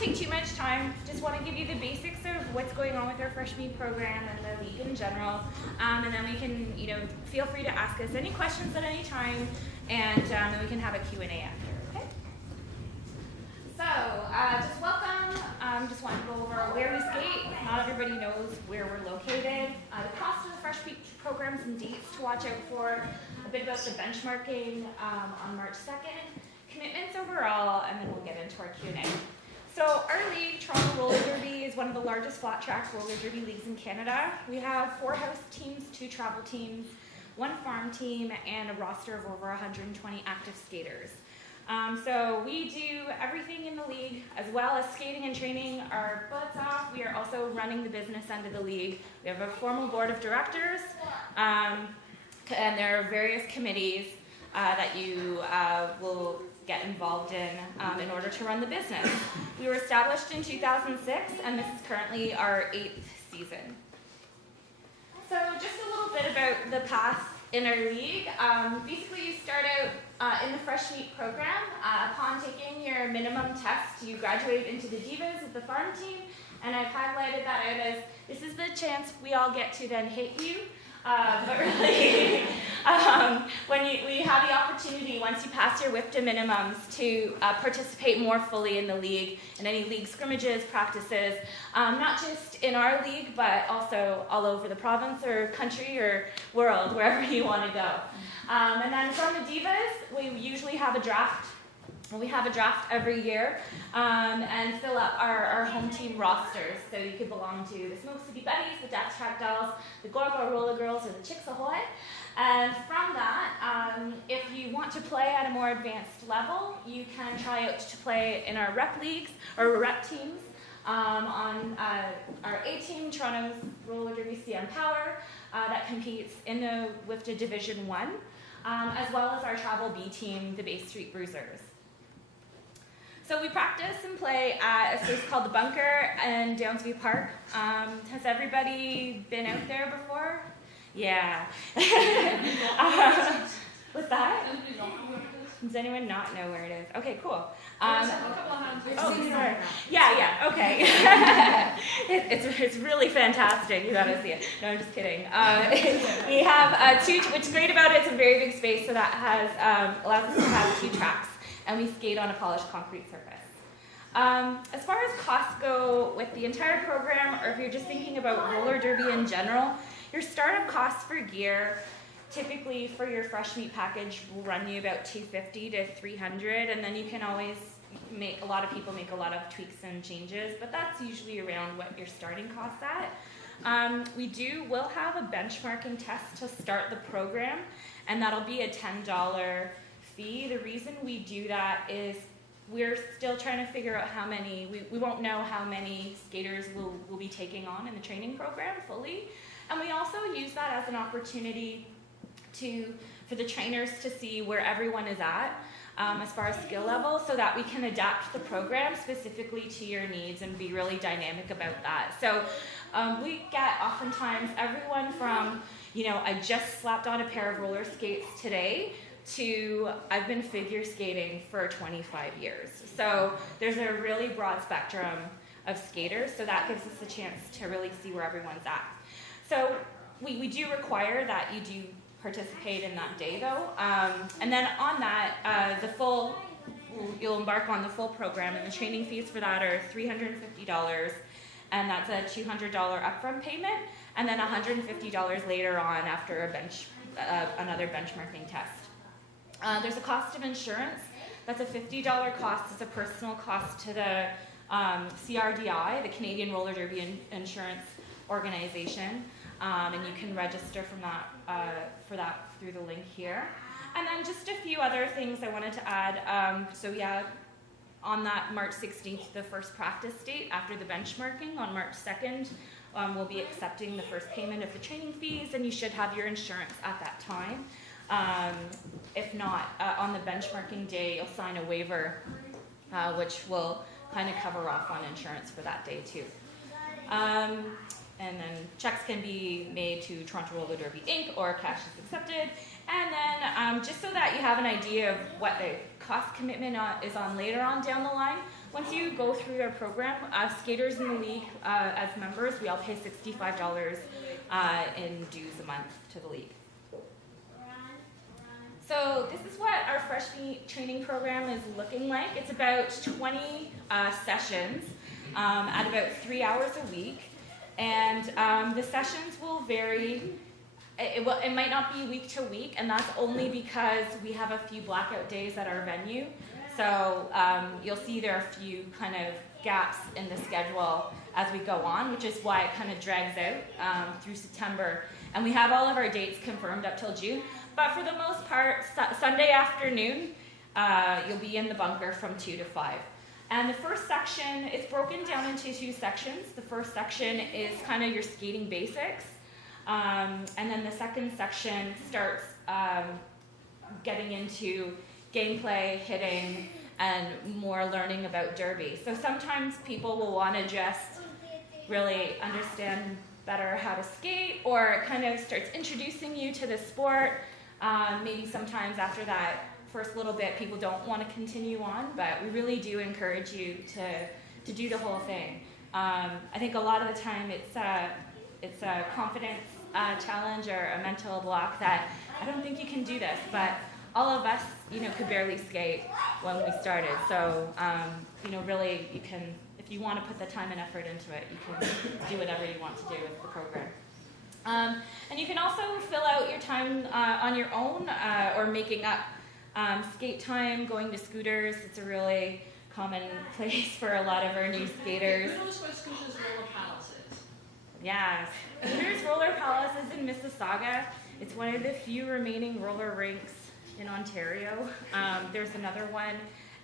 take too much time. Just want to give you the basics of what's going on with our fresh meat program and the league in general. And then we can, feel free to ask us any questions at any time, and then we can have a Q&A after, okay? So, just welcome. Just want to go over where we skate. Not everybody knows where we're located. The cost of the fresh meat program, some dates to watch out for, a bit about the benchmarking on March 2nd, commitments overall, and then we'll get into our Q&A. So our league, Toronto Roller Derby, is one of the largest flat track roller derby leagues in Canada. We have 4 house teams, 2 travel teams, 1 farm team, and a roster of over 120 active skaters. So we do everything in the league, as well as skating and training our butts off. We are also running the business end of the league. We have a formal board of directors, and there are various committees that you will get involved in order to run the business. We were established in 2006, and this is currently our 8th season. So just a little bit about the path in our league. Basically, you start out in the fresh meat program. Upon taking your minimum test, you graduate into the DVAS of the farm team, and I've highlighted that out as this is the chance we all get to then hit you. But really, when you have the opportunity, once you pass your WIFTA minimums, to participate more fully in the league, in any league scrimmages, practices, not just in our league, but also all over the province or country or world, wherever you want to go. And then from the Divas, we usually have a draft. We have a draft every year and fill up our home team rosters. So you could belong to the Smoke City Betties, the Dax Track Dolls, the Gorgo Roller Girls, or the Chicks Ahoy. And from that, if you want to play at a more advanced level, you can try out to play in our rep leagues or rep teams on our A team, Toronto's Roller Derby CN Power, that competes in the WIFTA Division 1, as well as our travel B team, the Bay Street Bruisers. So we practice and play at a space called the Bunker in Downsview Park. Has everybody been out there before? Yeah. What's that? Does anyone not know where it is? Okay, cool. Sorry. Yeah, okay. It's really fantastic. You gotta see it. No, I'm just kidding. We have 2, what's great about it, it's a very big space, so that has allows us to have 2 tracks. And we skate on a polished concrete surface. As far as costs go with the entire program, or if you're just thinking about roller derby in general, your startup costs for gear, typically for your fresh meat package, will run you about $250 to $300, and then you can always a lot of people make a lot of tweaks and changes, but that's usually around what your starting costs at. We'll have a benchmarking test to start the program, and that'll be a $10 fee. The reason we do that is we're still trying to figure out how many, we won't know how many skaters we'll be taking on in the training program fully. And we also use that as an opportunity for the trainers to see where everyone is at as far as skill level, so that we can adapt the program specifically to your needs and be really dynamic about that. So we get oftentimes everyone from, I just slapped on a pair of roller skates today, to I've been figure skating for 25 years. So there's a really broad spectrum of skaters, so that gives us a chance to really see where everyone's at. So we do require that you do participate in that day though. And then on that, you'll embark on the full program, and the training fees for that are $350, and that's a $200 upfront payment, and then $150 later on after another benchmarking test. There's a cost of insurance. That's a $50 cost. It's a personal cost to the CRDI, the Canadian Roller Derby Insurance Organization, and you can register for that through the link here. And then just a few other things I wanted to add. On that March 16th, the first practice date after the benchmarking on March 2nd, we'll be accepting the first payment of the training fees, and you should have your insurance at that time. If not, on the benchmarking day, you'll sign a waiver, which will kind of cover off on insurance for that day too. And then checks can be made to Toronto Roller Derby Inc. or cash is accepted. And then just so that you have an idea of what the cost commitment is on later on down the line, once you go through our program, skaters in the league as members, we all pay $65 in dues a month to the league. So this is what our freshman training program is looking like. It's about 20 sessions at about 3 hours a week. And the sessions will vary. It might not be week to week, and that's only because we have a few blackout days at our venue. So you'll see there are a few kind of gaps in the schedule as we go on, which is why it kind of drags out through September. And we have all of our dates confirmed up till June. But for the most part, Sunday afternoon, you'll be in the bunker from 2 to 5. And the first section, it's broken down into 2 sections. The first section is kind of your skating basics. And then the second section starts getting into gameplay, hitting, and more learning about derby. So sometimes people will want to just really understand better how to skate, or it kind of starts introducing you to the sport. Maybe sometimes after that first little bit, people don't want to continue on, but we really do encourage you to do the whole thing. I think a lot of the time it's a confidence challenge or a mental block that I don't think you can do this, but all of us, could barely skate when we started. So, really you can, if you want to put the time and effort into it, you can do whatever you want to do with the program. And you can also fill out your time on your own or making up skate time, going to scooters. It's a really common place for a lot of our new skaters. Who knows where Scooters Roller Palace is? Yeah, Scooters Roller Palace is in Mississauga. It's one of the few remaining roller rinks in Ontario. There's another one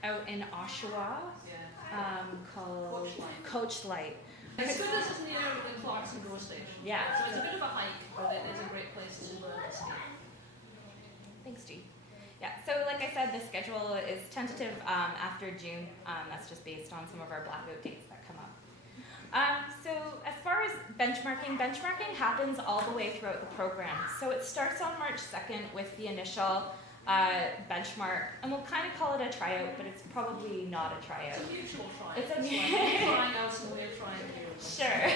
out in Oshawa called Coach Light. Scooters is near the Clarkson Road Station. Yeah. So it's a bit of a hike, but it is a great place to learn to skate. Thanks, G. Yeah, so like I said, the schedule is tentative after June. That's just based on some of our blackout dates that come up. So as far as benchmarking happens all the way throughout the program. So it starts on March 2nd with the initial benchmark, and we'll kind of call it a tryout, but it's probably not a tryout. It's a mutual tryout. It's a we're trying out and we're trying you. Sure.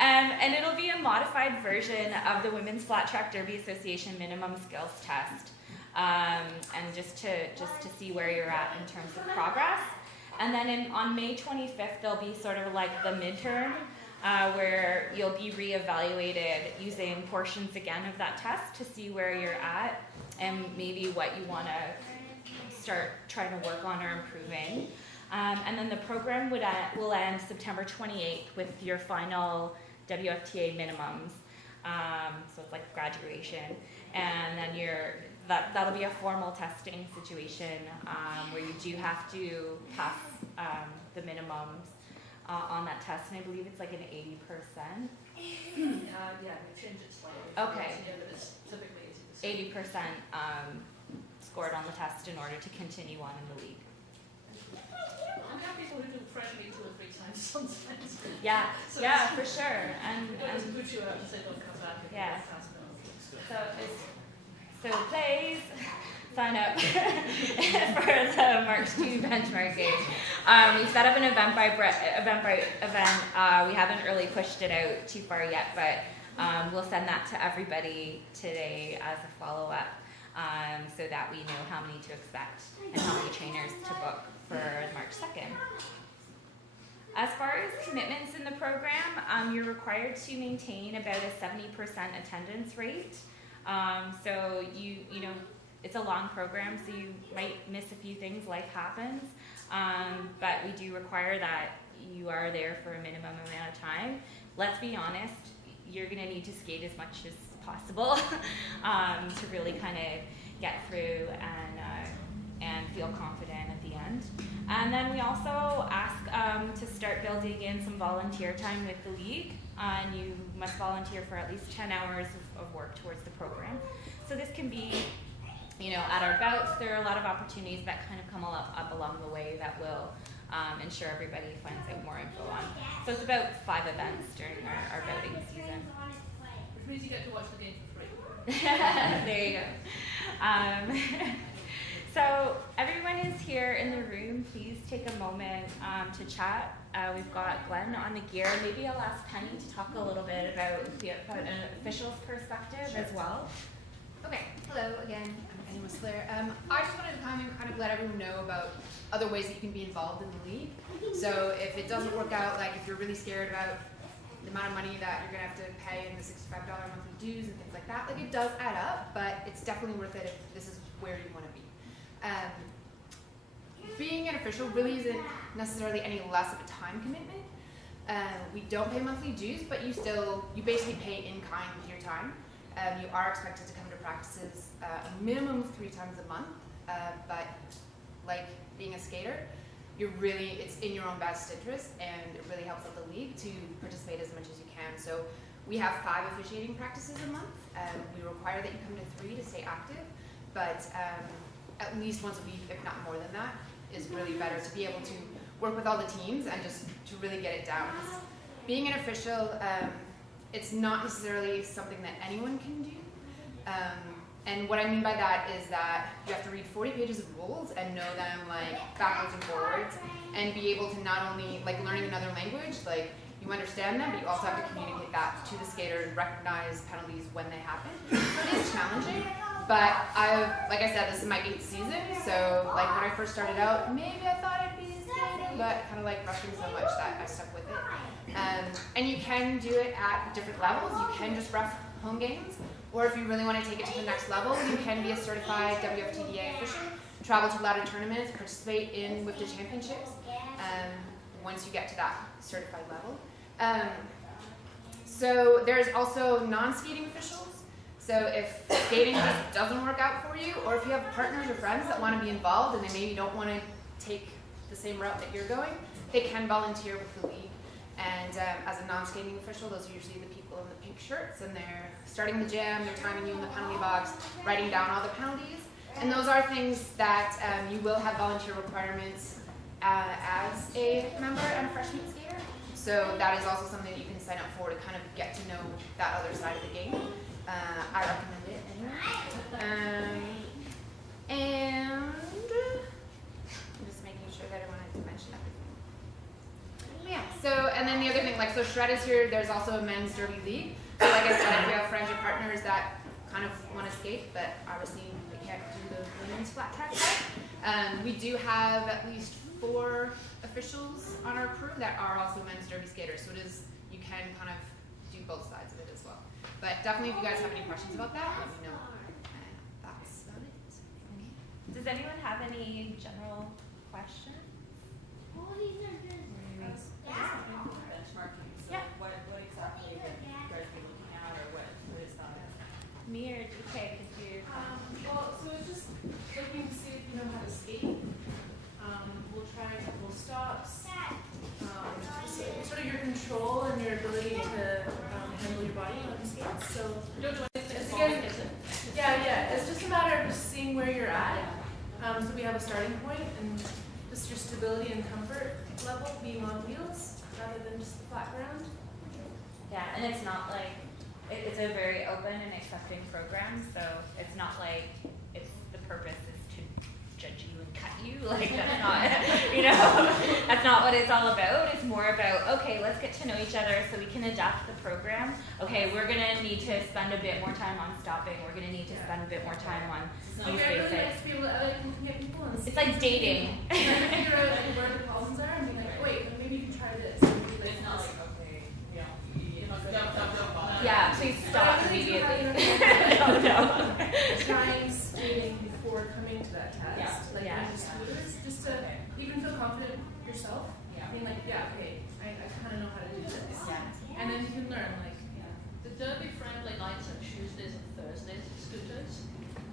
And it'll be a modified version of the Women's Flat Track Derby Association minimum skills test, and just to see where you're at in terms of progress. And then on May 25th, there'll be sort of like the midterm, where you'll be reevaluated using portions again of that test to see where you're at and maybe what you want to start trying to work on or improving. And then the program will end September 28th with your final WFTA minimums. So it's like graduation. And then that'll be a formal testing situation where you do have to pass the minimums on that test, and I believe it's like an 80%. Yeah, we've changed it slightly. Okay. Yeah, but it's typically 80% scored on the test in order to continue on in the league. We have people who do fresh meat 2 or 3 times sometimes. Yeah, So yeah, for sure. And just put you out and say don't come back. Yeah. So please sign up for the March 2 benchmarking. We set up an event by event. We haven't really pushed it out too far yet, but we'll send that to everybody today as a follow-up, so that we know how many to expect and how many trainers to book for March 2nd. As far as commitments in the program, you're required to maintain about a 70% attendance rate. So you know, it's a long program, so you might miss a few things, life happens, but we do require that you are there for a minimum amount of time. Let's be honest, you're going to need to skate as much as possible to really kind of get through and feel confident at the end. And then we also ask to start building in some volunteer time with the league, and you must volunteer for at least 10 hours of work towards the program. So this can be, you know, at our bouts. There are a lot of opportunities that kind of come up along the way that will ensure everybody finds out more info on. So it's about 5 events during our bouting season. Which means you get to watch the game for free. There you go. So everyone is here in the room. Please take a moment to chat. We've got Glenn on the gear. Maybe I'll ask Penny to talk a little bit about an official's perspective as well. Okay, hello again, I'm Penny Whistler. I just wanted to kind of let everyone know about other ways that you can be involved in the league. So if it doesn't work out, like if you're really scared about the amount of money that you're gonna have to pay in the $65 monthly dues and things like that, like it does add up, but it's definitely worth it if this is where you wanna be. Being an official really isn't necessarily any less of a time commitment. We don't pay monthly dues, but you basically pay in kind with your time. You are expected to come to practices a minimum of 3 times a month, but like being a skater, it's in your own best interest, and it really helps out the league to participate as much as you can. So we have 5 officiating practices a month. We require that you come to 3 to stay active, but at least once a week, if not more than that, is really better to be able to work with all the teams and just to really get it down. Being an official, it's not necessarily something that anyone can do. And what I mean by that is that you have to read 40 pages of rules and know them like backwards and forwards, and be able to not only like learning another language, like you understand them, but you also have to communicate that to the skater and recognize penalties when they happen. So it is challenging, but like I said, this is my 8th season, so like when I first started out, maybe I thought I'd be a skater, but kind of like wrestling so much that I stuck with it. And you can do it at different levels. You can just ref home games, or if you really want to take it to the next level, you can be a certified WFTDA official, travel to ladder tournaments, participate in WIFTA championships once you get to that certified level. So there's also non-skating officials. So if skating just doesn't work out for you, or if you have partners or friends that want to be involved and they maybe don't want to take the same route that you're going, they can volunteer with the league. And as a non-skating official, those are usually the people in the pink shirts, and they're starting the jam, they're timing you in the penalty box, writing down all the penalties. And those are things that you will have volunteer requirements as a member and a freshman skater. So that is also something that you can sign up for to kind of get to know that other side of the game. I recommend it anyway. And I'm just making sure that I wanted to mention everything. Yeah, so, and then the other thing, like, so Shred is here, there's also a men's derby league. So like I said, if you have friends or partners that kind of want to skate, but obviously they can't do the women's flat track side, we do have at least 4 officials on our crew that are also men's derby skaters. So it is, you can kind of do both sides of it as well. But definitely if you guys have any questions about that, let me know. That's about it. Does anyone have any general questions? Benchmarking. So Yeah. what exactly would you guys be looking at, or what is that? Me or DK, could you? Well, so it's just looking to see if you know how to skate. We'll try a couple stops. So sort of your control and your ability to handle your body on the skates. So Don't do anything It's falling, again- is it? yeah, it's just a matter of just seeing where you're at. So we have a starting point and just your stability and comfort level being on wheels rather than just the flat ground. Yeah, and it's not like, it's a very open and accepting program, so it's not like the purpose is to judge you and cut you, like that's not, that's not what it's all about. It's more about, okay, let's get to know each other so we can adapt the program. Okay, we're gonna need to spend a bit more time on stopping, we're gonna need to spend a bit more time on So these it's really basics. nice to be able to get people and It's like dating. figure out like, where the problems are and be like, wait, maybe you can try this. Maybe It's not like, okay, you're not good. Don't. Yeah, please stop But I think it's immediately. about, No. trying skating before coming to that test. Yeah. Like Yeah. on the scooters, just to even feel confident yourself. Yeah. Being like, yeah, okay, I kind of know how to do this. Yeah. And then you can learn, like, The derby friendly nights are Tuesdays and Thursdays at scooters.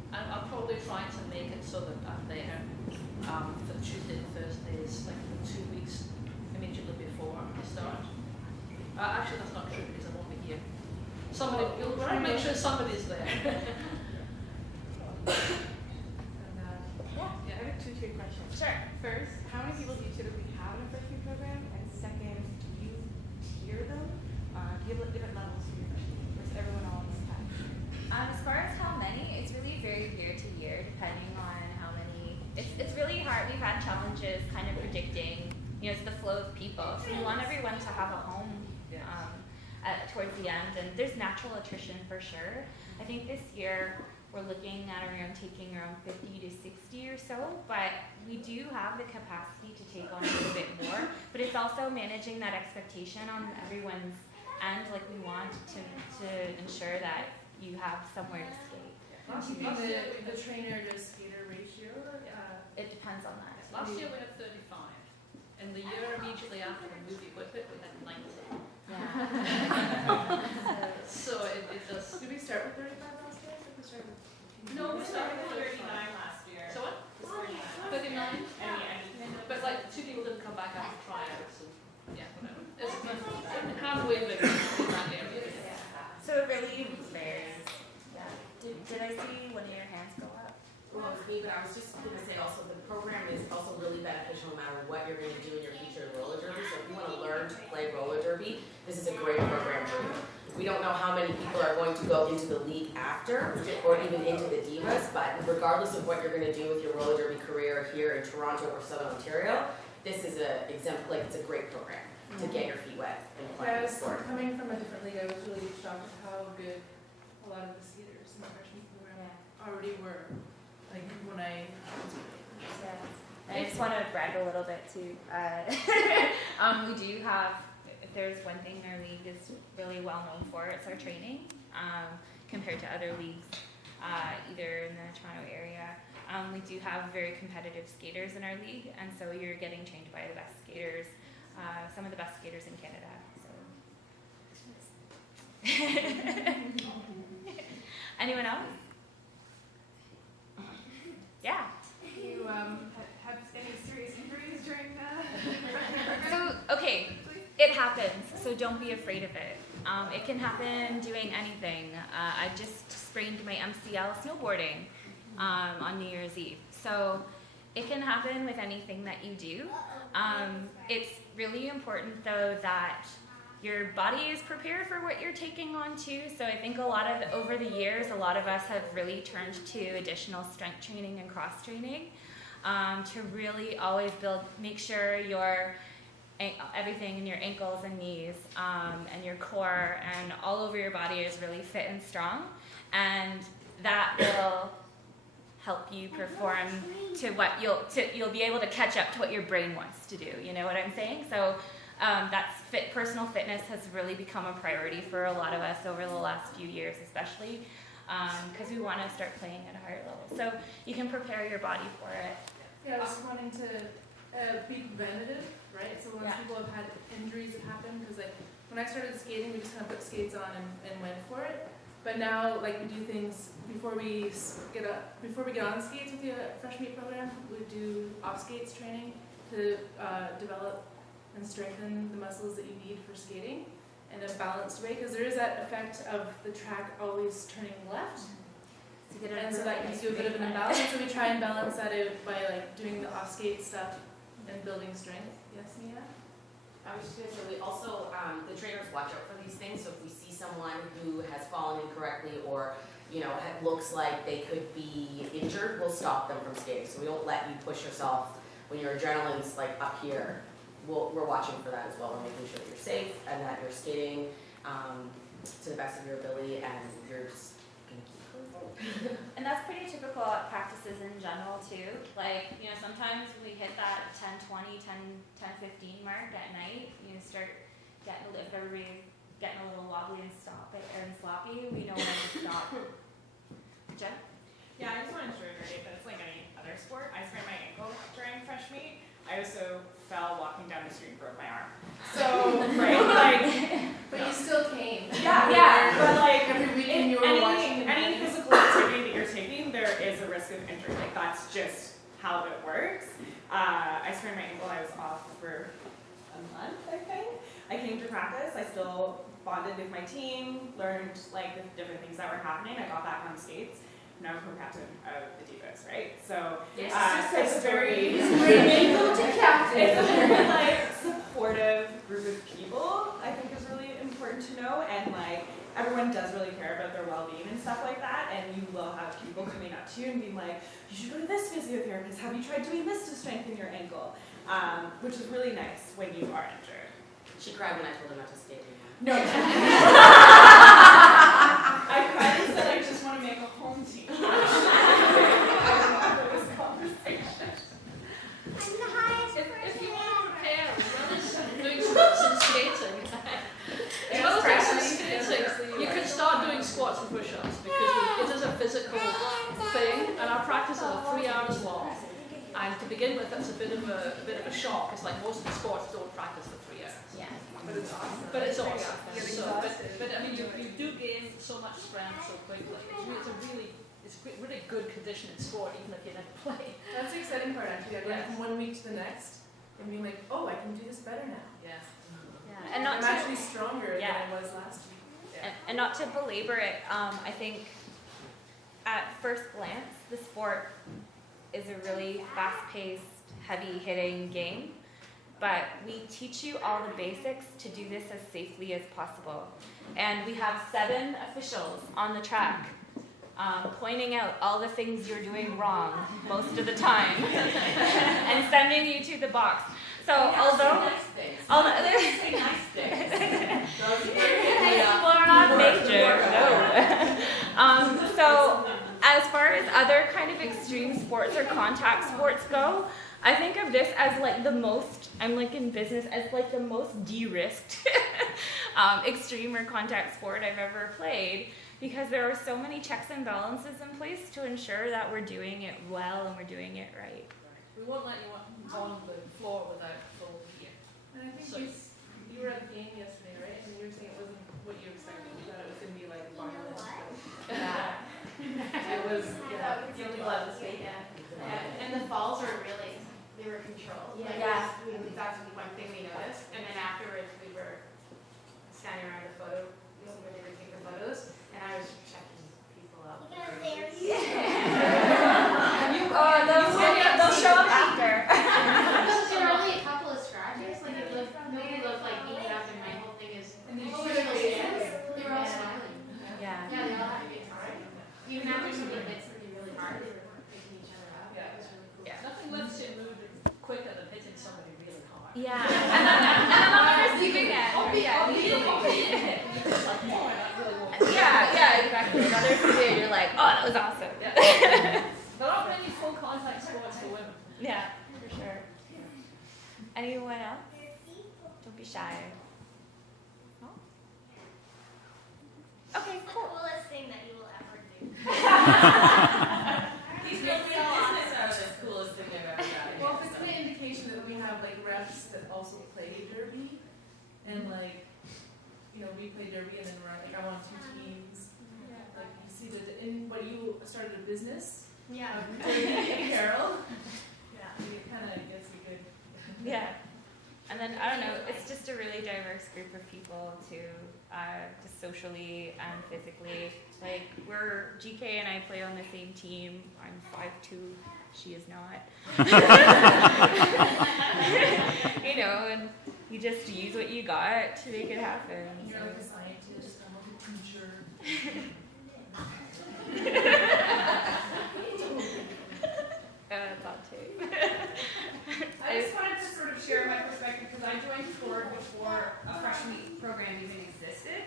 And I'll probably try to make it so that I'm there for Tuesday and Thursdays, like 2 weeks immediately before I start. Actually, that's not true because I won't be here. You'll try to make sure somebody's there. and Yeah, I have a two-tier question. Sure. First, how many people do you typically have in a freshman program? And second, do you tier them? Do you have different levels for your freshman? Or is everyone all on the same path? As far as how many, it's really very year to year, depending on how many flow of people. So we want everyone to have a home towards the end, and there's natural attrition for sure. I think this year we're looking at taking around 50 to 60 or so, but we do have the capacity to take on a little bit more, but it's also managing that expectation on everyone's end. Like, we want to ensure that you have somewhere to skate. The trainer to skater ratio? It depends on that. Last year we had 35, and the year immediately after we moved the equipment, we had 90. Yeah. So it does. Did we start with 35 last year? Or did we start with No, we started with 39 35. last year. So what? 39? But like 2 people didn't come back after tryouts, and yeah, whatever. It's halfway there in that area. So it really varies. Yeah. Did I see one of your hands go up? Well, it was me, but I was just going to say also the program is also really beneficial no matter what you're going to do in your future in roller derby. So if you want to learn to play roller derby, this is a great program for you. We don't know how many people are going to go into the league after or even into the Divas, but regardless of what you're going to do with your roller derby career here in Toronto or Southern Ontario, this is it's a great program to get your feet wet and play Yeah, I the was sport. coming from a different league. I was really shocked at how good a lot of the skaters in the freshman program already were. Like when I was I just want to brag a little bit too. We do have, if there's one thing our league is really well known for, it's our training compared to other leagues, either in the Toronto area. We do have very competitive skaters in our league, and so you're getting trained by the best skaters, some of the best skaters in Canada. So. Anyone else? Yeah. Do you have any serious injuries during the So, okay, it happens, so don't be afraid of it. It can happen doing anything. I just sprained my MCL snowboarding on New Year's Eve. So it can happen with anything that you do. It's really important, though, that your body is prepared for what you're taking on too. So I think over the years, a lot of us have really turned to additional strength training and cross training to really always make sure everything in your ankles and knees and your core and all over your body is really fit and strong, and that will help you perform to what you'll be able to catch up to what your brain wants to do. You know what I'm saying? So personal fitness has really become a priority for a lot of us over the last few years, especially because we want to start playing at a higher level. So you can prepare your body for it. Yeah, I was wanting to be preventative, right? So once people have had injuries that happen, because like when I started skating, we just kind of put skates on and went for it. But now, like, we do things before we get on skates with the fresh meet program. We do off skates training to develop and strengthen the muscles that you need for skating in a balanced way, because there is that effect of the track always turning left. And so that gives you a bit of an imbalance. So we try and balance that out by like doing the off skate stuff and building strength. Yes, Mia? I was just going to say, we also, the trainers watch out for these things. So if we see someone who has fallen incorrectly or, looks like they could be injured, we'll stop them from skating. So we don't let you push yourself when your adrenaline's like up here. We're watching for that as well and making sure that you're safe and that you're skating to the best of your ability and you're just going to keep going. And that's pretty typical at practices in general too. Like, sometimes we hit that 10:20, 10:15 mark at night. You start if everybody's getting a little wobbly and sloppy, we know when to stop. Jen? Yeah, I just want to reiterate that it's like any other sport. I sprained my ankle during fresh meet. I also fell walking down the street and broke my arm. So, But you still came. Yeah, but like every weekend you were watching. Any physical activity that you're taking, there is a risk of injury. Like that's just how it works. I sprained my ankle. I was off for a month, I think. I came to practice. I still bonded with my team, learned like the different things that were happening. I got back on skates. Now I'm co-captain of the DVAS, right? So it's very supportive group of people. I think is really important to know, and like everyone does really care about their well-being and stuff like that. And you will have people coming up to you and being like, "You should go to this physiotherapist. Have you tried doing this to strengthen your ankle?" which is really nice when you are injured. She cried when I told her not to skate anymore. No. I cried and said I just want to make a home team. I remember this conversation. If you want to prepare as well as doing squats and skating, as well as skating, you can start doing squats and push-ups because it is a physical thing, and our practices are 3 hours long. And to begin with, that's a bit of a shock. It's like most of the sports don't practice for 3 hours. Yeah. But it's awesome. But it's awesome. You're So, exhausted. but I mean, you do gain so much strength so quickly. It's really good conditioning sport, even if you never play. That's the exciting part, actually. Going Yes. from 1 week to the next and being like, oh, I can do this better now. Yeah. Yeah. And not I'm to actually stronger Yeah. than I was last week. and not to belabor it, I think at first glance, the sport is a really fast-paced, heavy-hitting game, but we teach you all the basics to do this as safely as possible. And we have 7 officials on the track pointing out all the things you're doing wrong most of the time and sending you to the box. So although we're not major, no. So as far as other kind of extreme sports or contact sports go, I think of this as like the most, I'm like in business, as like the most de-risked extreme or contact sport I've ever played, because there are so many checks and balances in place to ensure that we're doing it well and we're doing it right. We won't let you on the floor without full gear. And I think So- you were at the game yesterday, right? And you were saying it wasn't what you expected. You thought it was going to be like violent. It was, the only love this weekend. And the falls were really, they were controlled. Like, Yeah. That's one thing we noticed. And then afterwards, we were standing around the photo, where they were taking photos, and I was checking people out. They'll show up after. There were only a couple of scratches, like it looked, nobody looked like beaten up, and my whole thing is, And did you what see were their they faces? They were all smiling. Yeah. Yeah, they all had a good time. Even after somebody hit somebody really hard, they were picking each other up. Yeah. It was really cool. Yeah. Nothing lifts your mood quicker than hitting somebody really hard. Yeah. And then on the receiving end. Yeah, exactly. Another video, you're like, oh, that was awesome. There aren't many full contact sports for women. Yeah, for sure. Anyone else? Don't be shy. No? Okay, The cool. coolest thing that you will ever do. He's making business out of the coolest thing I've ever done. Well, if it's an indication that we have like refs that also play derby, and like, we play derby, and then we're like, I'm on 2 teams. Like you see but you started a business. Yeah. Derby apparel. Yeah. It kind of gets a good. Yeah. And then, I don't know, it's just a really diverse group of people too, just socially and physically. Like, GK and I play on the same team. I'm 5'2", she is not. And you just use what you got to make it happen. You're like a scientist. I'm a teacher. Thought too. I just wanted to sort of share my perspective because I joined TORD before a freshman week program even existed.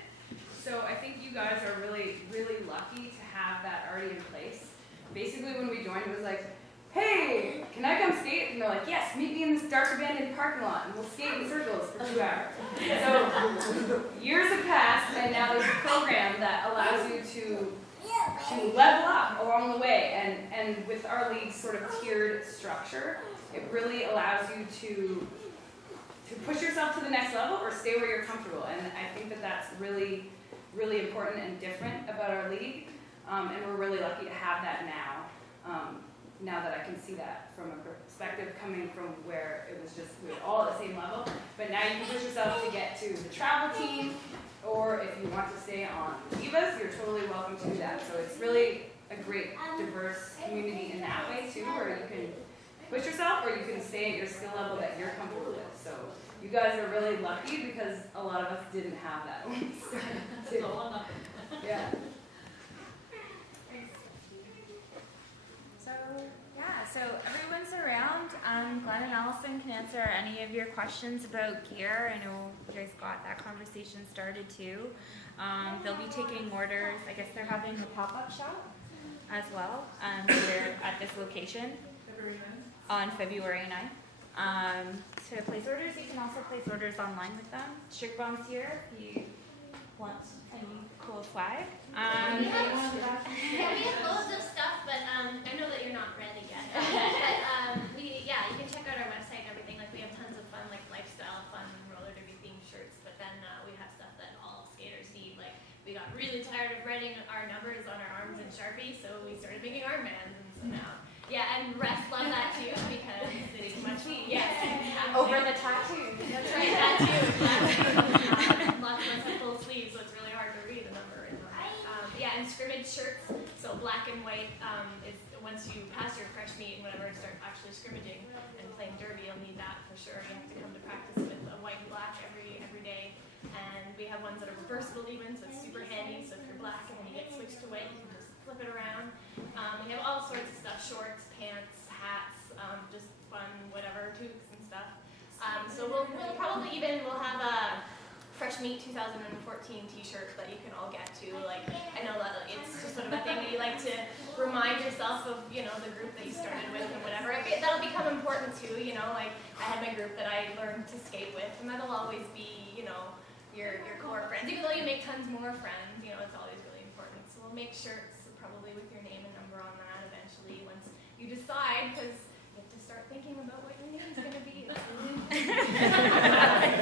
So I think you guys are really, really lucky to have that already in place. Basically, when we joined, it was like, hey, can I come skate? And they're like, yes, meet me in this dark abandoned parking lot and we'll skate in circles for 2 hours. So years have passed and now there's a program that allows you to level up along the way, and with our league's sort of tiered structure, it really allows you to push yourself to the next level or stay where you're comfortable, and I think that that's really, really important and different about our league, and we're really lucky to have that now that I can see that from a perspective coming from where it was just, we were all at the same level, but now you can push yourself to get to the travel team, or if you want to stay on DVAS, you're totally welcome to do that. So it's really a great, diverse community in that way too, where you can push yourself or you can stay at your skill level that you're comfortable with. So you guys are really lucky because a lot of us didn't have that when we started too. Yeah. So so everyone's around. Glenn and Allison can answer any of your questions about gear. I know you guys got that conversation started too. They'll be taking orders. I guess they're having a pop-up shop as well. Here at this location on February 9th. To place orders, you can also place orders online with them. Strict Bomb's here if you want any cool swag. We have loads of stuff, but I know that you're not ready yet. But you can check out our website and everything. Like we have tons of fun, like lifestyle, fun roller derby themed shirts. But then we have stuff that all skaters need. Like we got really tired of writing our numbers on our arms in Sharpie, so we started making armbands, and so now. Yeah, and refs love that too because it's much yes. Over the tattoo. That's right, tattoo. Exactly. Lots of full sleeves, so it's really hard to read the number. And scrimmage shirts. So black and white is once you pass your fresh meet and whatever, start actually scrimmaging and playing derby. You'll need that for sure. You have to come to practice with a white and black every day. And we have ones that are reversible even, so it's super handy. So if you're black and then you get switched to white, you can just flip it around. We have all sorts of stuff: shorts, pants, hats, just fun, whatever, toques and stuff. So we'll have a Fresh Meat 2014 t-shirt that you can all get to. Like, I know that it's just sort of a thing that you like to remind yourself of, the group that you started with and whatever. That'll become important too, like I had my group that I learned to skate with, and that'll always be, your core friends. Even though you make tons more friends, it's always really important. So we'll make shirts probably with your name and number on that eventually once you decide, because you have to start thinking about what your name's going to be.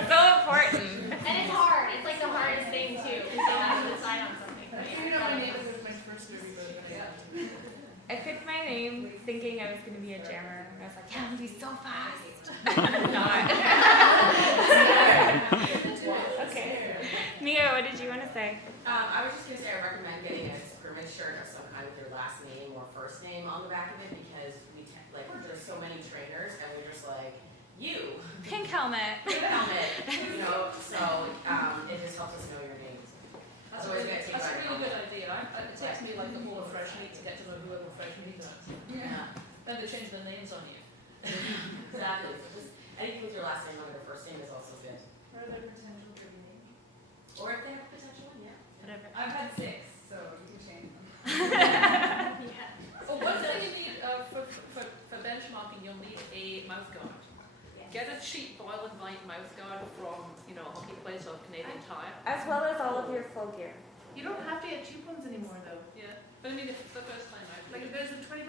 So important. And it's hard. It's like the hardest thing too, because you have to decide on something. I figured out my name was my first derby, but I picked my name thinking I was going to be a jammer. And I was like, yeah, I'm going to be so fast. Not. Okay. Mia, what did you want to say? I was just going to say I recommend getting a scrimmage shirt of some kind with your last name or first name on the back of it, because there's so many trainers and we're just like, you. Pink helmet. Pink helmet. So it just helps us know your names. That's a really good idea. It takes me like the whole of Fresh Meat to get to know whoever Fresh Meat is. Yeah. Then they change their names on you. Exactly. So just anything with your last name on their first name is also good. or their potential derby name. Or if they have potential one, yeah. Whatever. I've had 6, so you can change them. Oh, one thing you need for benchmarking, you'll need a mouth guard. Get a cheap boil and light mouth guard from, Hockey Place or Canadian Tire. As well as all of your full gear. You don't have to get cheap ones anymore though. Yeah, but I mean, if it's the first time out. Like if there's a $25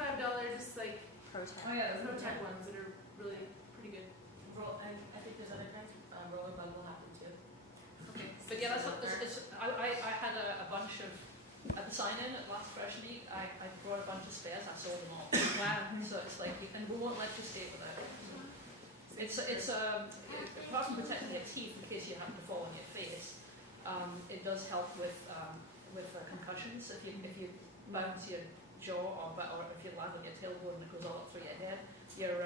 just like Pro Tech. there's no tech ones that are really pretty good. And I think there's other kinds. Roller bug will happen too. Okay, but yeah, I had a bunch of, at the sign-in at last Fresh Meet, I brought a bunch of spares, I sold them all. Wow. So it's like, and we won't let you skate without it. It's apart from protecting your teeth in case you happen to fall on your face, it does help with concussions. If you bounce your jaw or if you land on your tailbone and it goes all up through your head, you're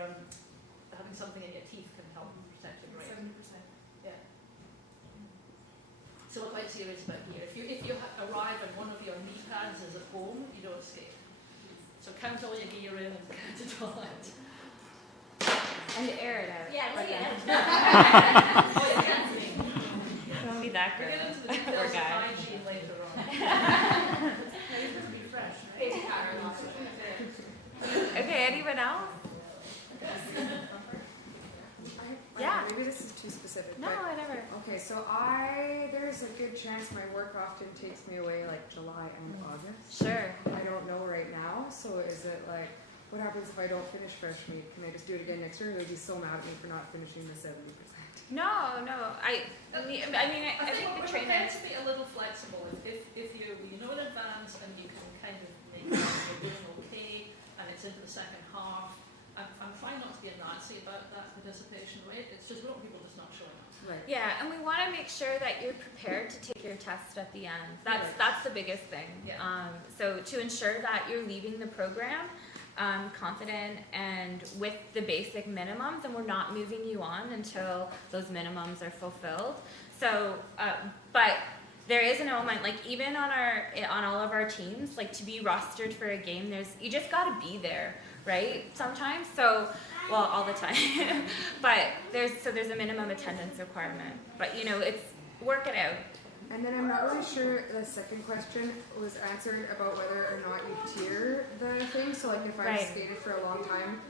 having something in your teeth can help protect your brain. 70%. Yeah. So we're quite serious about here. If you arrive and one of your knee pads is at home, you don't skate. So count all your gear in and count it all out. And air it out. Yeah, look at it. Don't be that We'll girl. get into the details of guy. hygiene later on. It's supposed to be fresh, right? Baby power loss. Okay, anyone else? Yeah. Maybe this is too specific. No, but- whatever. Okay, so there's a good chance my work often takes me away like July and August. Sure. I don't know right now, so is it like, what happens if I don't finish Fresh Meat? Can I just do it again next year? Or they'd be so mad at me for not finishing the 70%. No. I think the we're trainer. prepared to be a little flexible. If you know in advance and you can kind of make sure you're doing okay and it's into the second half, I'm trying not to be a Nazi about that participation rate. It's just we don't want people just not showing up. Right. Yeah, and we want to make sure that you're prepared to take your test at the end. That's the biggest thing. Yeah. So to ensure that you're leaving the program confident and with the basic minimums, and we're not moving you on until those minimums are fulfilled. So, but there is an element, like even on all of our teams, like to be rostered for a game, you just got to be there, right? Sometimes, so, well, all the time. But there's a minimum attendance requirement. But you know, it's work it out. And then I'm not really sure the second question was answered about whether or not you tier the thing. So like if I've Right. skated for a long time,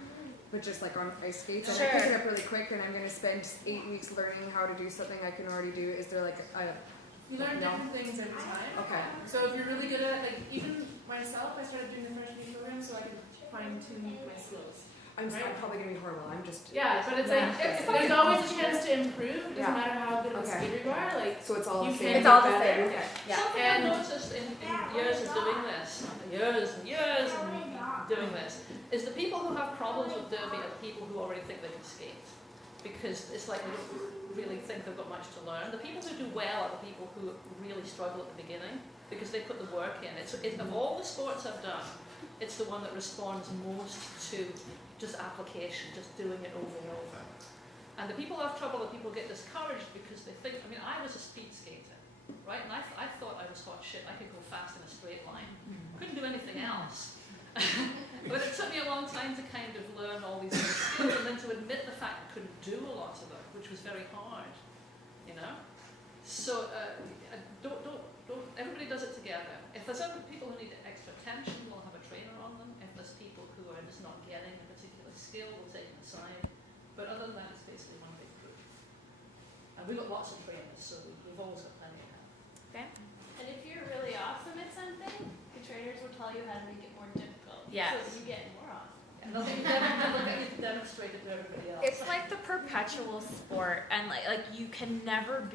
but just like on ice skates, and Sure. I pick it up really quick, and I'm going to spend 8 weeks learning how to do something I can already do. Is there like a You learn No. different things every time. okay? So if you're really good at, like, even myself, I started doing the freshman program so I could fine tune my skills. I'm probably going to be horrible. I'm just But it's Yeah. like, there's always a chance to improve, it doesn't Yeah. matter how good of a Okay. skater you are, like, so it's all You the can- same. It's all the but same. better. Yeah. Something And- I've noticed in years of doing this, years and years and doing this, is the people who have problems with derby are the people who already think they can skate. Because it's like they don't really think they've got much to learn. The people who do well are the people who really struggle at the beginning because they put the work in. It's of all the sports I've done, it's the one that responds most to just application, just doing it over and over. And the people who have trouble, the people get discouraged because they think, I mean, I was a speed skater, right? And I thought I was hot shit. I could go fast in a straight line. Couldn't do anything else. But it took me a long time to kind of learn all these other skills and then to admit the fact I couldn't do a lot of them, which was very hard, you know? So don't, everybody does it together. If there's other people who need extra attention, we'll have a trainer on them. If there's people who are just not getting a particular skill, we'll take them aside. But other than that, it's basically one big group. And we've got lots of trainers, so we've always got plenty of help. Okay. And if you're really awesome at something, the trainers will tell you how to make it more difficult. Yes. So you get more awesome. And they'll get you to demonstrate it to everybody else. It's like the perpetual sport, and like you can never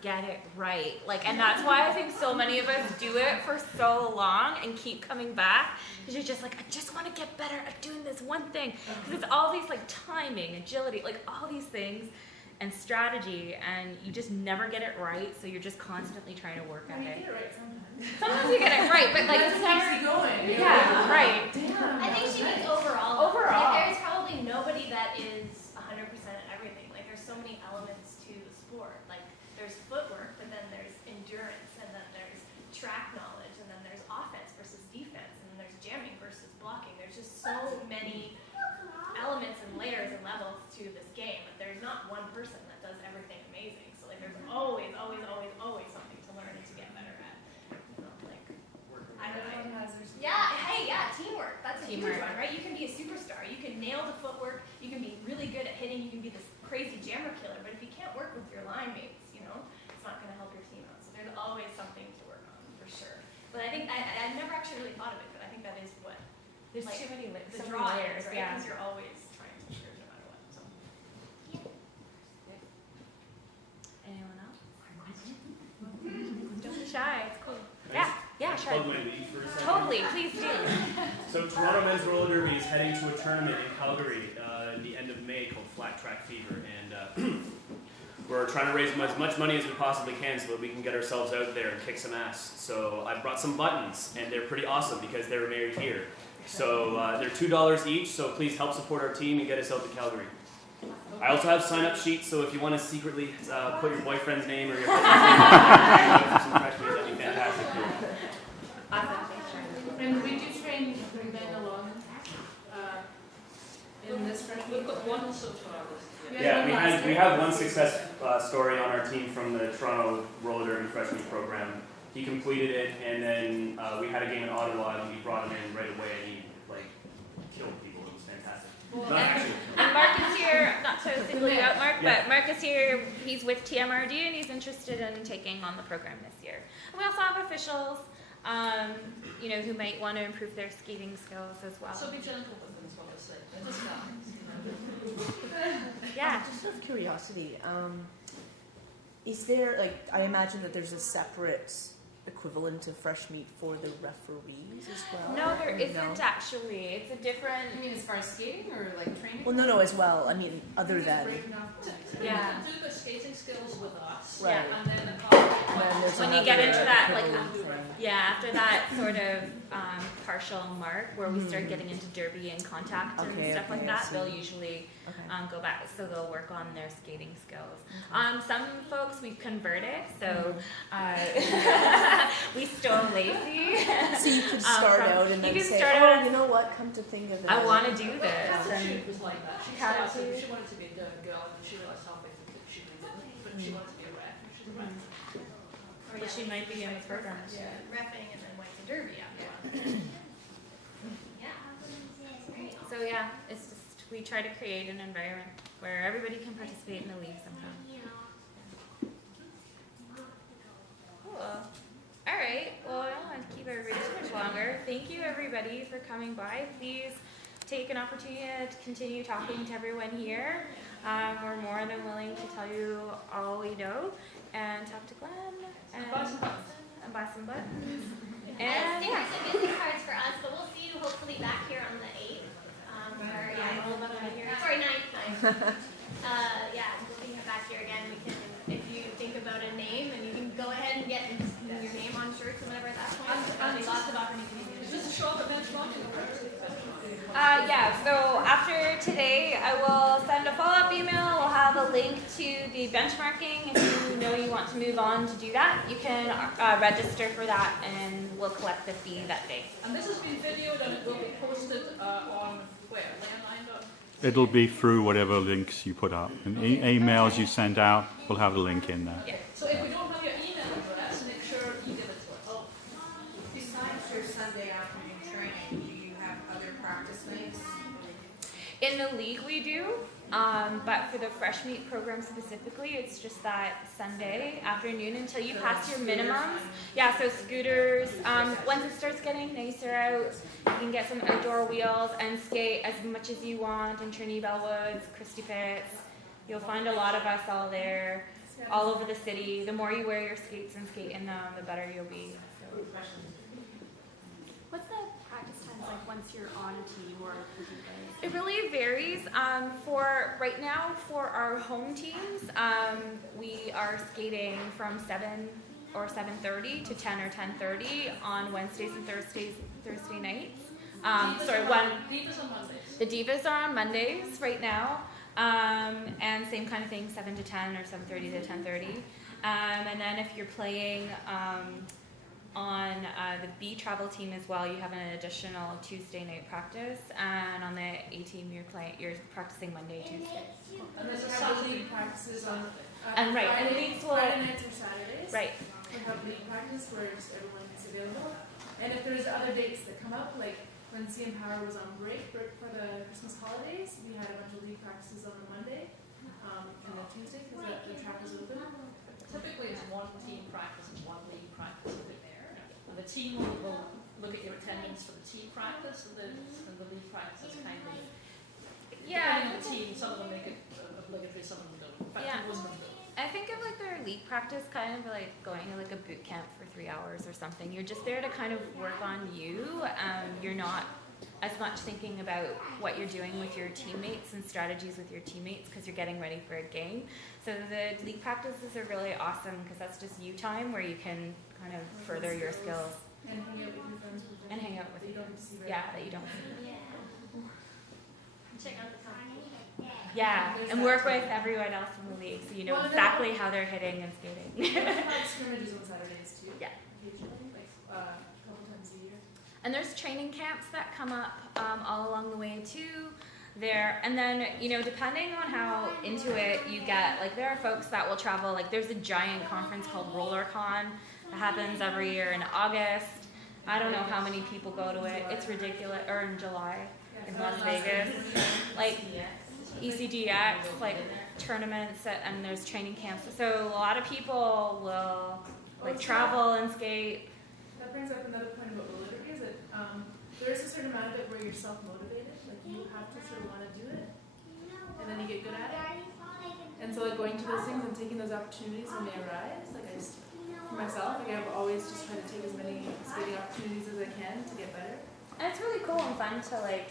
get it right. Like, and that's why I think so many of us do it for so long and keep coming back, because you're just like, I just want to get better at doing this one thing, because it's all these like timing, agility, like all these things, and strategy, and you just never get it right. So you're just constantly trying to work I at mean, you it. get it right sometimes. Sometimes you get it right, but like That's it's what never. keeps you going. Yeah, right. Damn. I think she means overall. Overall. Like, there's probably nobody that is 100% at everything. Like, there's so many elements to the sport. Like, there's footwork, but then there's endurance, and then there's track knowledge, and then there's offense versus defense, and then there's jamming versus blocking. There's just so many elements and layers and levels to this game. But there's not one person that does everything amazing. So, like, there's always something to learn and to get better at. You know, like, I don't know. Everyone has their Teamwork. That's a Teamwork. huge one, right? You can be a superstar. You can nail the footwork. You can be really good at hitting. You can be this crazy jammer killer. But if you can't work with your line mates, you know, it's not going to help your team out. So there's always something to work on, for sure. But I think I've never actually really thought of it, but I think that is what There's like, too many the so many draw layers, is, right? yeah. Because you're always trying to push no matter what. So. Anyone else? Don't be shy. It's cool. Yeah, sure. Plug my lead for a second. Totally, please do. So Toronto Men's Roller Derby is heading to a tournament in Calgary at the end of May called Flat Track Fever, and we're trying to raise as much money as we possibly can so that we can get ourselves out there and kick some ass. So I brought some buttons, and they're pretty awesome because they were made here. So they're $2 each, so please help support our team and get us out to Calgary. I also have sign-up sheets, so if you want to secretly put your boyfriend's name or your husband's name for some freshmen, that'd be fantastic. Awesome. Thanks, Sharon. And we do train men along in this freshman We've got program. one so far this year. Yeah, we have one success story on our team from the Toronto Roller Derby freshman program. He completed it, and then we had a game in Ottawa, and we brought him in right away, and he killed people. It was fantastic. Not actually. And Mark is here, not to single you out, Mark, but Mark is here. He's with TMRD, and he's interested in taking on the program this year. And we also have officials, who might want to improve their skating skills as well. So be gentle with them, is what I say. They're just guys, Yeah. Just out of curiosity, is there, like, I imagine that there's a separate equivalent of fresh meat for the referees as well? No, there Or isn't actually. It's a different. You mean as far as skating or like training? Well, no, as well. I mean, other than. Breaking off. Yeah. do the skating skills with us, Right. and then the And then there's When you get another into that, like, equivalent do thing. Yeah, after that sort of partial mark where we start getting into derby and contact and stuff like I that, see. they'll usually go back, so they'll work on their skating skills. Some folks we've converted, so we still lazy. So you could start from- out and you then can say, start oh, out- you know what, come to think of it. I want to do this. Well, And she was like that. She Had started, to. she wanted to be a derby girl, and she realized how big the she really didn't, but she wanted to be a ref, and she's a ref. Or But she might be in the program. Yeah. Reffing and then went to Derby after. Yeah. Great. So yeah, it's just we try to create an environment where everybody can participate in the league somehow. Cool. All right. Well, I don't want to keep everybody too much longer. Thank you everybody for coming by. Please take an opportunity to continue talking to everyone here. We're more than willing to tell you all we know and talk to Glenn and buy some buttons. and buy some buttons. And And yeah. stickers and business cards for us, but we'll see you hopefully back here on the 8th. Sorry, 9th. Yeah, we'll be back here again. We can, if you think about a name, and you can go ahead and get your name on shirts and whatever at that point. There'll be lots of opportunities. Is this a show that benchmarking or what? Yeah, so after today, I will send a follow-up email. We'll have a link to the benchmarking. If you know you want to move on to do that, you can register for that, and we'll collect the fee that day. And this has been videoed and it will be posted on where? Landline. It'll be through whatever links you put up. And emails you send out will have the link in there. Yeah. So if we don't have your email address, make sure you give it to us. Oh. Besides your Sunday afternoon training, do you have other practice nights? In the league we do, but for the fresh meat program specifically, it's just that Sunday afternoon until you pass your minimums. Yeah, so scooters, once it starts getting nicer out, you can get some outdoor wheels and skate as much as you want in Trinity Bellwoods, Christie Pitts. You'll find a lot of us all there, all over the city. The more you wear your skates and skate in them, the better you'll be. So. What's the practice times like once you're on a team or with you guys? It really varies. For right now, for our home teams, we are skating from 7 or 7:30 to 10 or 10:30 on Wednesdays and Thursday nights. Divas on Mondays. The Divas are on Mondays right now, and same kind of thing, 7 to 10 or 7:30 to 10:30. And then if you're playing on the B travel team as well, you have an additional Tuesday night practice, and on the A team you're practicing Monday, Tuesday. And there's a Saturday league practices on And right, and Friday, leagues will Friday nights or Saturdays. right. We have league practice where just everyone is available. And if there's other dates that come up, like when CN Power was on break for the Christmas holidays, we had a bunch of league practices on the Monday and the Tuesday because the track was open. Typically it's one team practice and one league practice. And the team will look at your attendance for the team practice, and the league practice is kind of depending on the team. Some of them make it obligatory, some of them don't. In fact, Yeah. most of them don't. I think of like their league practice kind of like going to like a boot camp for 3 hours or something. You're just there to kind of work on you. You're not as much thinking about what you're doing with your teammates and strategies with your teammates because you're getting ready for a game. So the league practices are really awesome because that's just you time where you can kind of further your skills And hang out with your friends and hang out with that you don't see very that you don't see. Yeah. Check out the company. Yeah, and work with everyone else in the league so you know Well, exactly how they're hitting and skating. We have scrimmages on Saturdays too. Yeah. Occasionally, like a couple times a year. And there's training camps that come up all along the way too. There, and then depending on how into it you get, like there are folks that will travel. Like there's a giant conference called RollerCon that happens every year in August. I don't know how many people go to it. It's ridiculous. Or in July in Las Vegas, like ECDX, like tournaments, and there's training camps. So a lot of people will like travel and skate. That brings up another point about roller derby is that there is a certain amount of it where you're self-motivated, like you have to sort of want to do it, and then you get good at it. And so like going to those things and taking those opportunities when they arise, like I just, for myself, like I've always just tried to take as many skating opportunities as I can to get better. And it's really cool and fun to like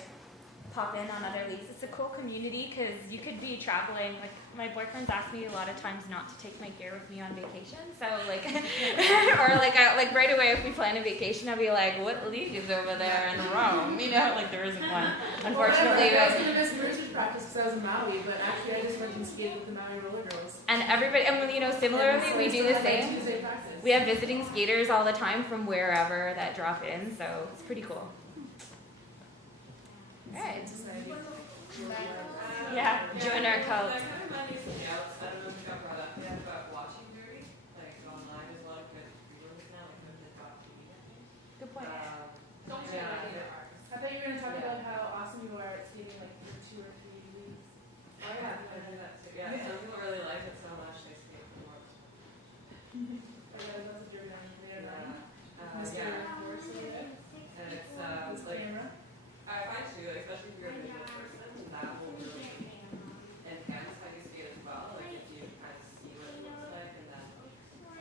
pop in on other leagues. It's a cool community because you could be traveling. Like my boyfriend's asked me a lot of times not to take my gear with me on vacation. So like, or like right away if we plan a vacation, I'll be like, what league is over there in Rome? You know, like there isn't one. Unfortunately, I was going to miss emergency practice because I was in Maui, but actually I just went and skated with the Maui roller girls. and everybody, and you know, similarly we do the same. Tuesday practice. We have visiting skaters all the time from wherever that drop in, so it's pretty cool. All right. Yeah, join our cult. That kind of reminds me of something else. I don't know if it got brought up yet, but watching Derby, like online, there's a lot of good videos now, like from the top TV. Good point. Don't say that either. I thought you were going to talk about how awesome you are at skating like for 2 or 3 weeks. Oh yeah, I do that too. Yeah, some people really like it so much they skate for more. I got lots of dirt on there. Yeah. And it's like, I find too, like, especially if you're a visual person, that will really enhance how you skate as well. Like if you kind of see what it looks like and then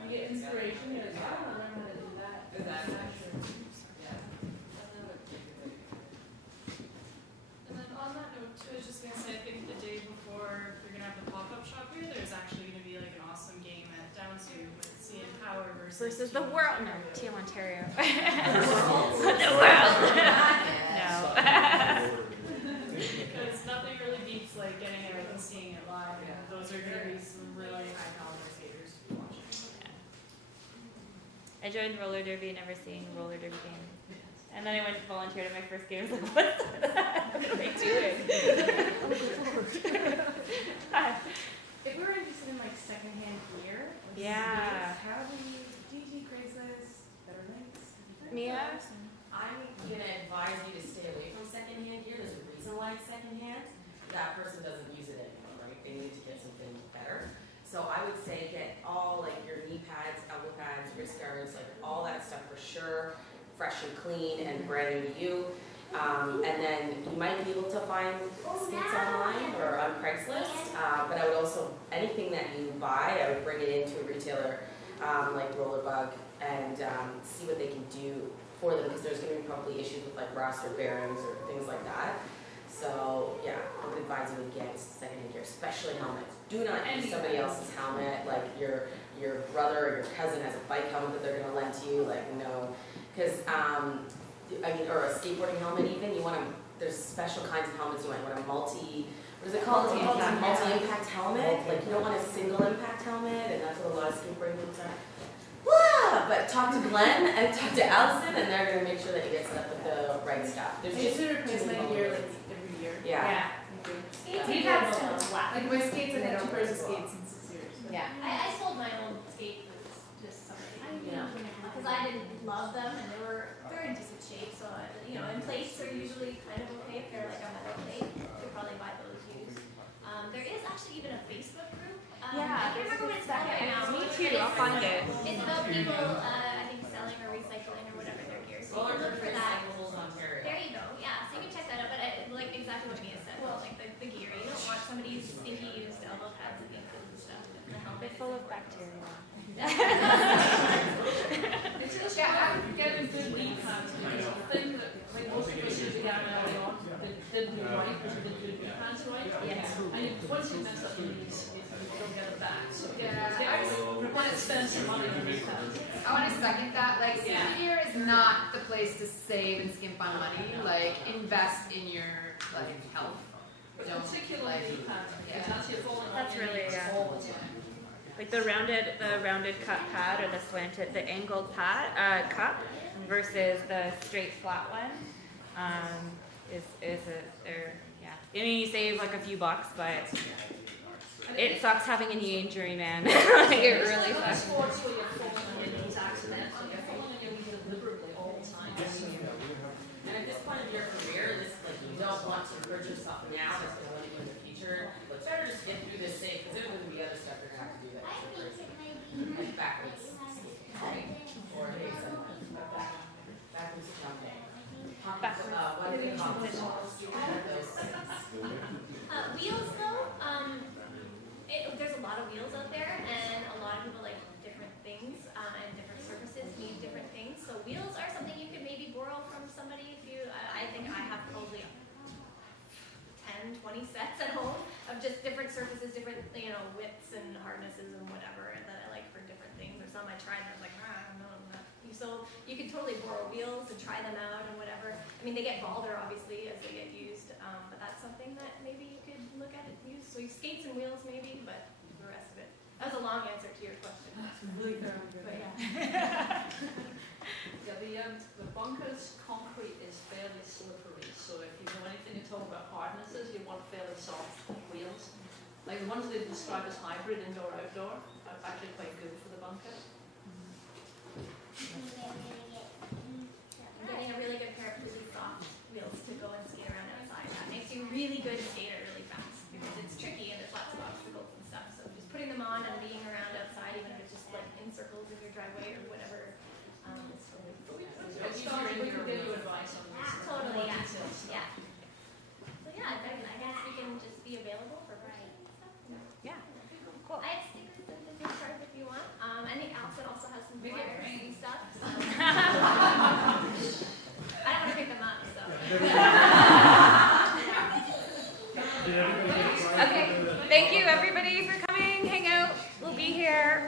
You get inspiration. You're like, I want to learn how to do that. Exactly. Yeah. And then on that note too, I was just gonna say, I think the day before you're gonna have the pop-up shop here, there's actually gonna be like an awesome game at Downsview with CN Power versus The Team world. No, Ontario. Team Ontario. The world. No. Because nothing really beats like getting out and seeing it live. And those are gonna be some really high caliber skaters to be watching. I joined roller derby, never seeing a roller derby game. And then I went to volunteer to my first game. I was like, what am I doing? If we were interested in like secondhand gear, like Yeah. Caddy, DG, Craigslist, Better Links. Mia? I'm gonna advise you to stay away from secondhand gear. There's a reason why it's secondhand. That person doesn't use it anymore, right? They need to get something better. So I would say get all like your knee pads, elbow pads, wrist guards, like all that stuff for sure, fresh and clean and brand new to you. And then you might be able to find skates online or on Craigslist. But I would also, anything that you buy, I would bring it into a retailer like Rollerbug and see what they can do for them, because there's going to be probably issues with like rust or bearings or things like that. So yeah, I would advise you against secondhand gear, especially helmets. Do not use somebody else's helmet, like your brother or your cousin has a bike helmet that they're going to lend to you. Like no, because I mean, or a skateboarding helmet even. You want to. There's special kinds of helmets. You might want a what is it called? Multi-impact helmet. Like you don't want a single impact helmet, and that's what a lot of skateboarding helmets are. Blah! But talk to Glenn and talk to Allison, and they're going to make sure that you get set up with the right stuff. There's just replacement gear like every year. Yeah. Skates are Like my skates, I had 2 pairs of skates in 6 years. Yeah. I sold my old skate boots to somebody, because I didn't love them and they're in decent shape. So and plates are usually kind of okay if they're like a metal plate. You could probably buy those used. There is actually even a Facebook group. I can't remember what it's called right now. Me too. I'll find it. It's about people, I think, selling or recycling or whatever their gear. So you can look for that. There you go. Yeah, so you can check that out. But like exactly what Mia said, like the gear. You don't want somebody's stinky used elbow pads and things and stuff. And the helmet. They're full of bacteria. It's just I would get a good lead time because the thing that like most of us usually have early on didn't do right because we didn't do the hands right. Yes. And once you mess up the knees, you don't get it back. So Yeah. I want to spend some money on these hands. I want to second that. Like, senior is not the place to save and skimp on money. Like, invest in your like health. Don't Particularly hands because that's your falling That's on your really, knees yeah. all the time. Like the rounded cut pad or the angled pad cup versus the straight flat one I mean, you save like a few bucks, but it sucks having a knee injury, man. Like it really sucks. Sports where you're falling on your knees accidentally, you're falling on your knees deliberately all the time. And at this point of your career, this like you don't want to hurt yourself now. That's going to limit you in the future. But better just get through this safe, because there's going to be other stuff you're going to have to do that like backwards, right? Or backwards jumping. What do we call this? Wheels though, there's a lot of wheels out there, and a lot of people like different things, and different surfaces need different things. So wheels are something you could maybe borrow from somebody if you. I think I have probably 10, 20 sets at home of just different surfaces, different, you know, widths and hardnesses and whatever that I like for different things. Or some I tried and I was like, I don't know. So you can totally borrow wheels and try them out and whatever. I mean, they get balder obviously as they get used, but that's something that maybe you could look at and use. So you skates and wheels maybe, but the rest of it. That was a long answer to your question. That's really very good. But yeah. Yeah, the bunker's concrete is fairly slippery, so if you know anything at all about hardnesses, you want fairly soft wheels. Like the ones they describe as hybrid, indoor-outdoor, are actually quite good for the bunker. Getting a really good pair of really soft wheels to go and skate around outside. That makes you really good skater really fast because it's tricky and there's lots of obstacles and stuff. So just putting them on and being around outside, even if it's just like in circles in your driveway or whatever, it's really It's easier in your give you advice on this. totally, yeah. Details, so. Yeah. So yeah, I guess we can just be available for questions and stuff. Yeah. Cool. I have stickers and business cards if you want. And Allison also has some Make it flyers rain. and stuff. So. I don't want to pick them up, so. Okay. Thank you everybody for coming. Hang out. We'll be here.